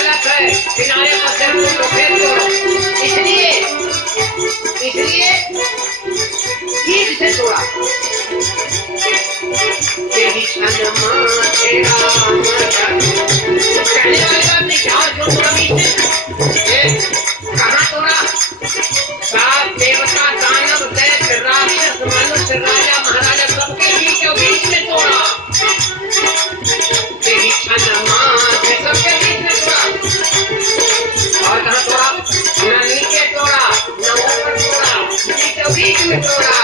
गलत है, किनारे पर से तो फेंक दो। इसलिए ईद से तोड़ा। तेरी छन माथे राम कहने वाली बात नहीं, क्या जो तोड़ा बीच में कहाँ तोड़ा? सात देवता दानव दैत्य राक्षस मनुष्य राजा महाराजा सबके बीच में तोड़ा। तेरी छन माथे सबके बीच में तोड़ा। और कहाँ तोड़ा? न नीचे तोड़ा, न ऊपर तोड़ा, बीच में तोड़ा।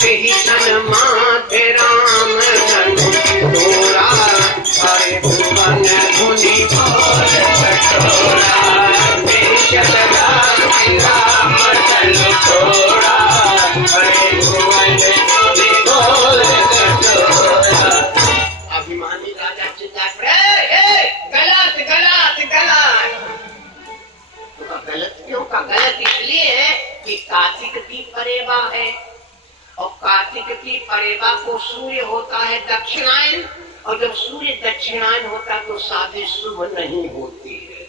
तेरी छन माथे राम तोड़ा, सारे भुवन धुनि बोल कटोरा। तेरी छन राम तोड़ा, सारे भुवन धुनि बोल कटोरा। अभिमानी राजा चिल्ला पड़े, गलत गलत गलत। गलत क्यों का? गलत इसलिए है कि कार्तिक की परेवा है, और कार्तिक की परेवा को सूर्य होता है दक्षिणायन, और जब सूर्य दक्षिणायन होता तो शादी शुभ नहीं होती है।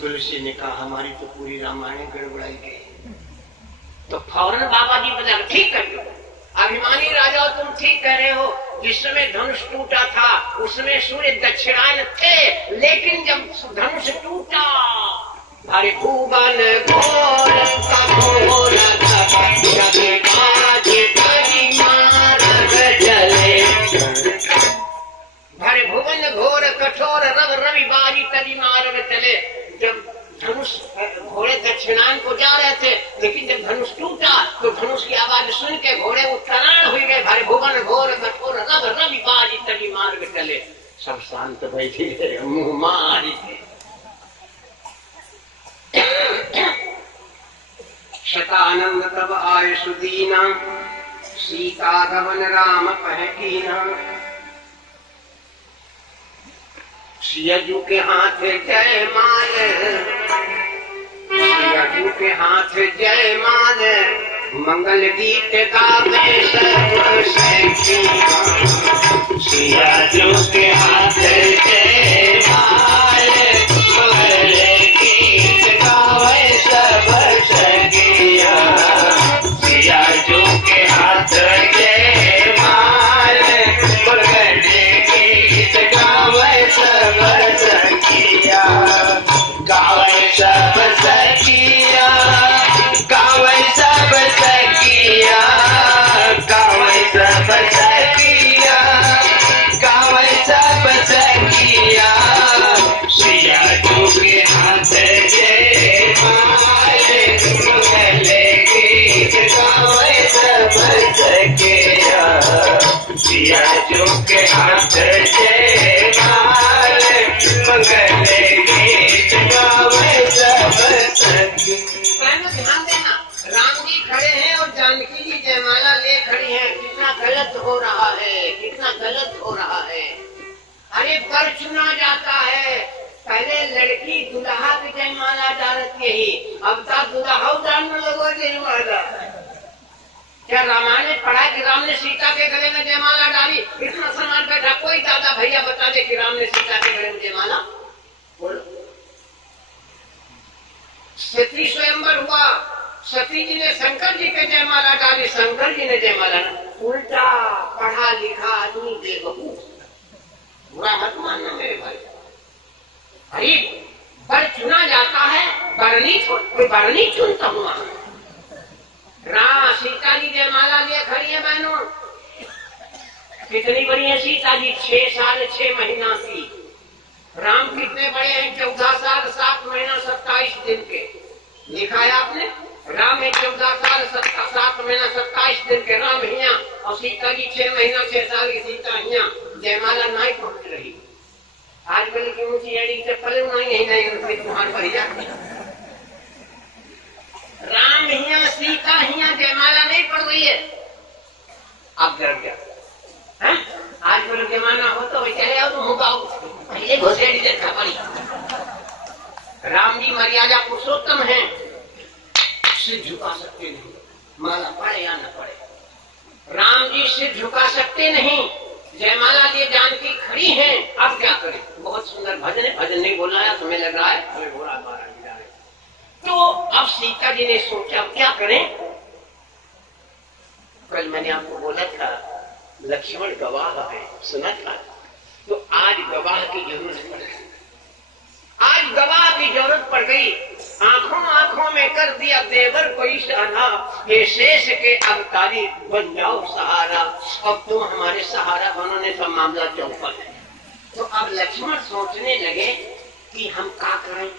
तुलसी ने कहा हमारी तो पूरी रामायण गड़बड़ाई गई। तो फौरन बाबा जी बता ठीक कर दो। अभिमानी राजा तुम ठीक कह रहे हो, जिस समय धनुष टूटा था उसमें सूर्य दक्षिणायन थे, लेकिन जब धनुष टूटा हरे भुवन घोर कठोर भरे भुवन घोर कठोर रव रवि बाजी तरी मार्ग चले। जब धनुष घोड़े दक्षिणायन को जा रहे थे, लेकिन जब धनुष टूटा तो धनुष की आवाज सुन के घोड़े उत्तरायण हुई गए। भरे भुवन घोर कठोर रव रवि बाजी तरी मार्ग चले। सब शांत बैठे मुंह मारी थे। शतानंद तब आय सुदीना, सीता धवन राम पहकीना। सियाजू के हाथ जय माल, सियाजू के हाथ जय माल, मंगल गीत गावे सब सखिया। सियाजू के हाथ जय माल, मंगल गीत गावे सब सखिया। सियाजू के हाथ जय माल, मंगल गीत गावे सब सखिया। गावे सब सखिया, गावे सब सखिया, गावे सब सखिया, गावे सब सखिया। सियाजू के हाथ जय माल, मंगल गीत गावे सब सखिया। सियाजू के हाथ जय माल, मंगल गीत गावे सब सखिया। ध्यान देना, राम जी खड़े हैं और जानकी जी जयमाला ले खड़ी हैं। कितना गलत हो रहा है, कितना गलत हो रहा है। अरे पर चुना जाता है, पहले लड़की दुल्हा की जयमाला डालती ही, अब तक दुल्हा डालने लगो जयमाला। क्या रामायण में पढ़ा कि राम ने सीता के गले में जयमाला डाली? इतना सामान बैठा, कोई दादा भैया बता दे कि राम ने सीता के गले में जयमाला। बोलो। सती स्वयंवर हुआ, सती जी ने शंकर जी के जयमाला डाली, शंकर जी ने जयमाला। उल्टा पढ़ा लिखा आदमी बेवकूफ, बुरा मत मानना मेरे भाई। अरे बर चुना जाता है, बरनी चुनता हुआ। राम सीता जी जयमाला लिए खड़ी है बहनों। कितनी बड़ी है सीता जी? 6 साल 6 महीना की। राम कितने बड़े हैं? 14 साल 7 महीना 27 दिन के। लिखा है आपने, राम है 14 साल 7 महीना 27 दिन के। राम हिया और सीता जी 6 महीना 6 साल की सीता हिया। जयमाला नहीं पहुंच रही। आजकल की ऊंची एड़ी चप्पल नहीं तुम्हारे पर जाती। राम हिया सीता हिया जयमाला नहीं पड़ रही है। अब डर गया। आजकल जमाना हो तो चले आओ, पहले घोषेड़ी देखा पड़ी। राम जी मर्यादा पुरुषोत्तम है, सिर झुका सकते नहीं, माला पड़े या न पड़े। राम जी सिर झुका सकते नहीं। जयमाला लिए जानकी खड़ी ने नहीं बुलाया तो हमें लग रहा है हमें बुरा द्वारा गिरा है। तो अब सीता जी ने सोचा क्या करें। कल मैंने आपको बोला था लक्ष्मण गवाह है, सुना था। तो आज गवाह की जरूरत पड़ गई, आज गवाह की जरूरत पड़ गई। आंखों आंखों में कर दिया देवर को इशारा, ये शेष के अवतारी बन जाओ सहारा। अब तुम हमारे सहारा बनो, ने सब मामला चौपट है। तो अब लक्ष्मण सोचने लगे कि हम क्या करें।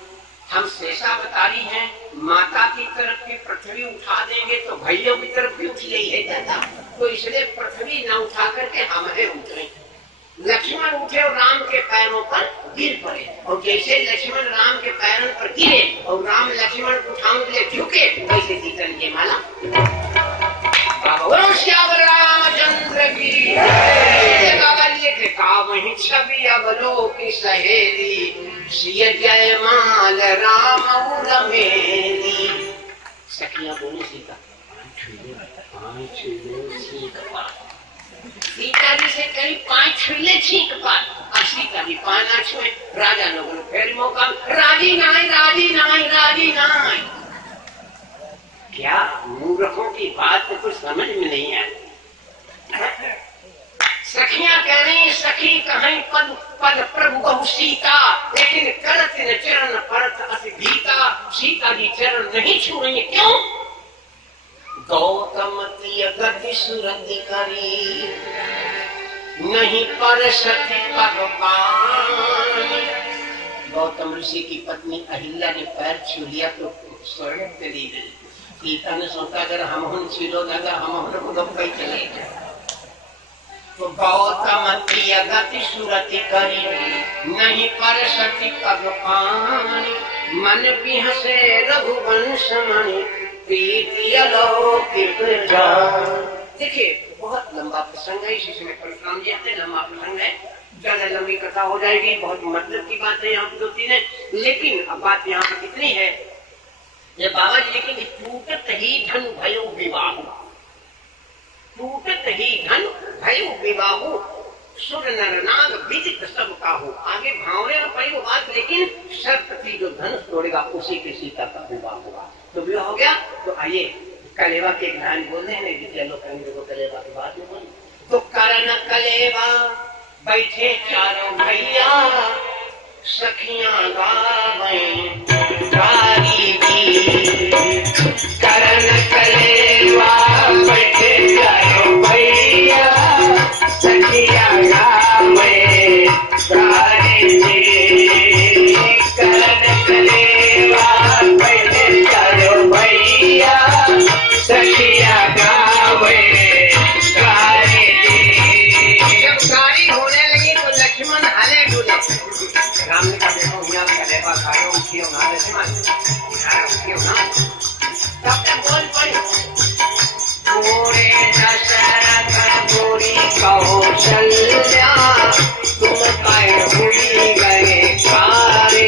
हम शेषावतारी हैं, माता की तरफ की पृथ्वी उठा देंगे तो भैया की तरफ भी उठ गई है दादा, तो इसलिए पृथ्वी न उठा करके हम है उठे। लक्ष्मण उठे और राम के पैरों पर गिर पड़े, और जैसे लक्ष्मण राम के पैरों पर गिरे और राम लक्ष्मण उठाने के लिए झुके, वैसे सीता की माला श्यावर रामचंद्र की वही छवि अवलो की सहेली, सिय जय माल राम मेरी। सखिया बोली सीता सीता जी से कहीं 5 छुले छींक पार। अब सीता जी 5 छुए, राजा लोगों ने फिर मौका, राजी नाई राजी नाई राजी नाई। क्या मूर्खों की बात तो कुछ समझ में नहीं है। सखियां कह रही सखी कहीं पद पद प्रभु बहु सीता, लेकिन करत न चरण परत अति भीता। सीता जी चरण नहीं छू रही, क्यों? गौतम गति सुरति करी, नहीं पर सती भगवान। गौतम ऋषि की पत्नी अहिल्या ने पैर छू लिया तो स्वर्ग चली गई। सीता ने सोचा अगर हम छीलो अगर हम कहीं चले जाए। तो गौतम गति सुरति करी, नहीं पर सती भगवान। मन बिहसे रघुवंश मणि, प्रीति अलौकिक जान। देखिए बहुत लंबा प्रसंग है, इसी में परशुराम जी आते, लंबा प्रसंग है, ज्यादा लंबी कथा हो जाएगी, बहुत मतलब की बात है यहाँ पे 2-3 है। लेकिन अब बात यहाँ पर कितनी है ये बाबा जी, लेकिन टूटत ही धन भयो विवाह, टूटत ही धन भयो विवाह, सुर नर नाग विदित सब काहू। आगे भावने में पड़ी वो बात, लेकिन शर्त थी जो धन तोड़ेगा उसी के सीता का विवाह होगा। तो विवाह हो गया। तो आइए कलेवा के ज्ञान बोल रहे हैं, जितने लोग कहेंगे तो कलेवा की बात नहीं बोली। तो करण कलेवा बैठे चारों भैया, सखियां गावें गारी दी। करण कलेवा बैठे चारों भैया, सखियां गावें गारी दी। करण कलेवा बैठे चारों भैया, सखियां गावें गारी दी। जब गाड़ी होने लगी तो लक्ष्मण हले डुले। राम ने कहा देखो यहाँ कलेवा खाओ, उठियो ना लक्ष्मण, उठियो ना। तब तक बोल पड़ी पूरे दशरथ पूरी कौशल्या, तुम काय हुई गए सारे।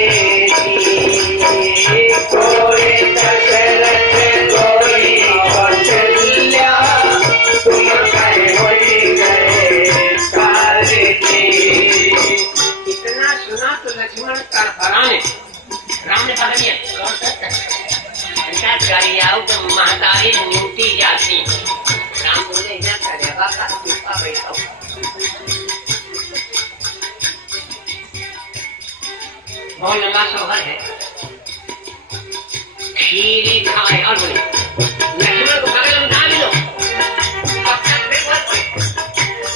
पूरे दशरथ पूरी कौशल्या, तुम काय हुई गए सारे। इतना सुना तो लक्ष्मण तरफराने। राम ने कहा आओ तो महतारी न्यूटी जाती। राम बोले यहाँ करेगा का चुपका बैठा। बहुत लंबा सफर है। खीरी खाए और बोले लक्ष्मण को बगल में डाल लो।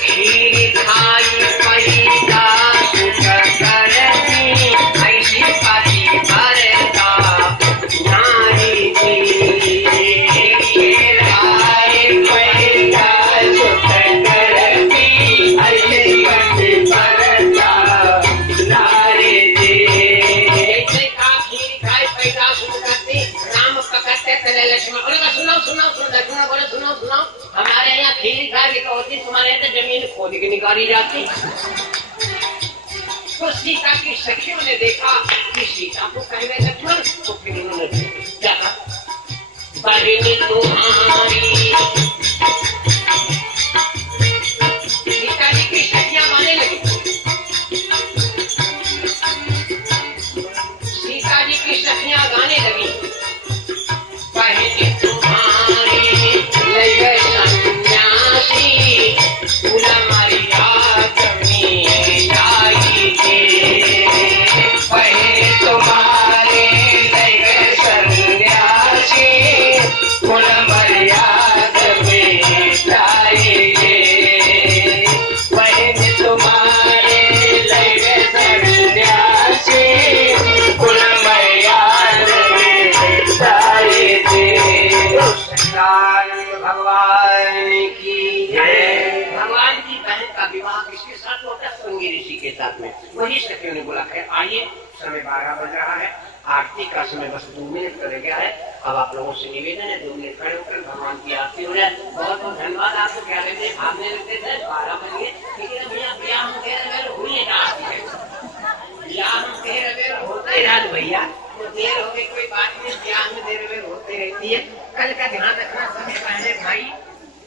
खीरी खाई पैदा करती, ऐसी पाती भरता नारी जी। खाई पैदा करती, ऐसी पाती भरता नारी जी। जैसे कहा खीरी खाई पैदा करती, राम पकड़ते चले लक्ष्मण बोले सुनो सुनो सुनो। लक्ष्मण बोले सुनो सुनो, हमारे यहाँ खीरी खाई होती, तुम्हारे यहाँ तो जमीन खोद के निकाली जाती। तो सीता की सखियों ने देखा कि सीता को पहले लक्ष्मण, तो फिर उन्होंने क्या कहा बहनी तुम्हारी। सीता जी की सखियां माने लगी। ऋषि के साथ में। वही सखियों ने बोला है आइए, समय 12 बज रहा है, आरती का समय बस 2 मिनट कर गया है। अब आप लोगों से निवेदन है 2 मिनट खड़े होकर भगवान की आरती हो जाए। बहुत बहुत धन्यवाद। आपको क्या लेते भागने लगते थे 12 बजे, लेकिन भैया ब्याह हम कह रहे हुई है ब्याह हम कह रहे होता ही राज भैया, तो देर हो गई कोई बात नहीं, ब्याह में देर होते रहती है। कल का ध्यान रखना सभी बहने भाई,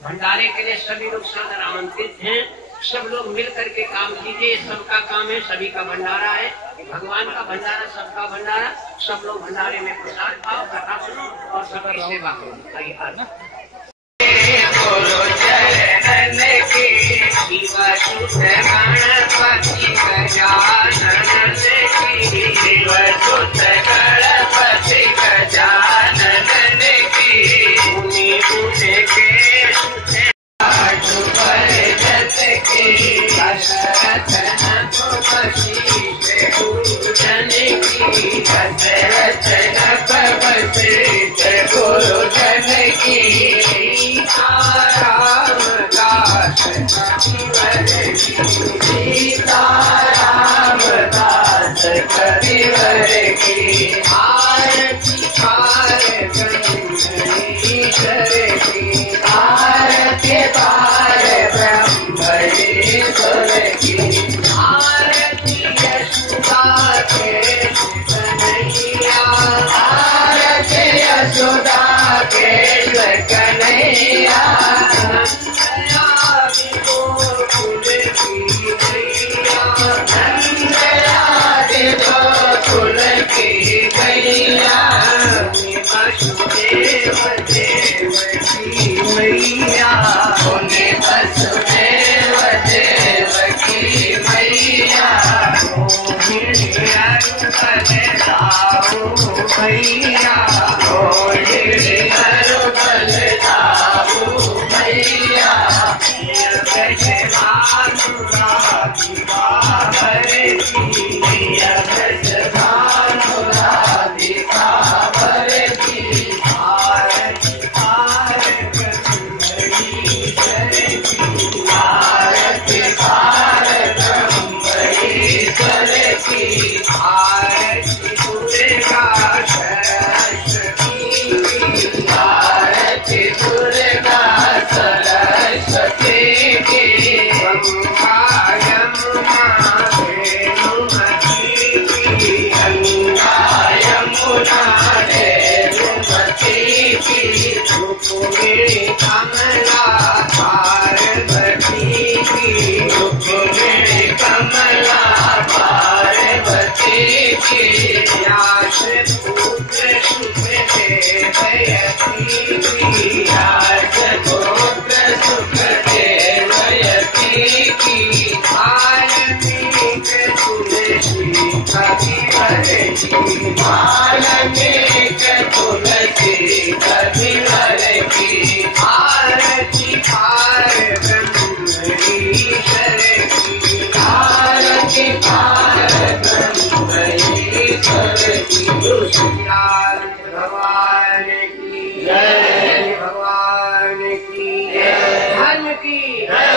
भंडारे के लिए सभी लोग सादर आमंत्रित हैं। सब लोग मिल करके काम कीजिए, सबका काम है, सभी का भंडारा है, भगवान का भंडारा, सबका भंडारा। सब लोग भंडारे में प्रसाद पाओ, कथा सुनो और सबकी सेवा करो। आइए बोलो चरण की शिव सुत गणपति गजानन की, शिव सुत गणपति गजानन की, मुनि मुनि के सुत दशरथ गुरुजन की, दशरथ गुरुजन की, सीताराम दास कविवर की, आरती पार ब्रह्मणीश्वर की, आरती पार ब्रह्मणीश्वर की, आरती यशोदा के कन्हैया, आरती यशोदा के कन्हैया, कुल की गैया, वसुदेव देव की मैया, वसुदेव देव की मैया, भैया भैया कमला पार्वती की, कमला पार्वती की, व्यास पुत्र सुखदेव यती की, व्यास पुत्र सुखदेव यती की, वाल्मीक तुलसी कविवर की, वाल्मीक तुलसी कविवर की, आरती पार ब्रह्मणीश्वर की, आरती पार ब्रह्मणीश्वर की। भगवान की जय, भगवान की जय, धर्म की जय।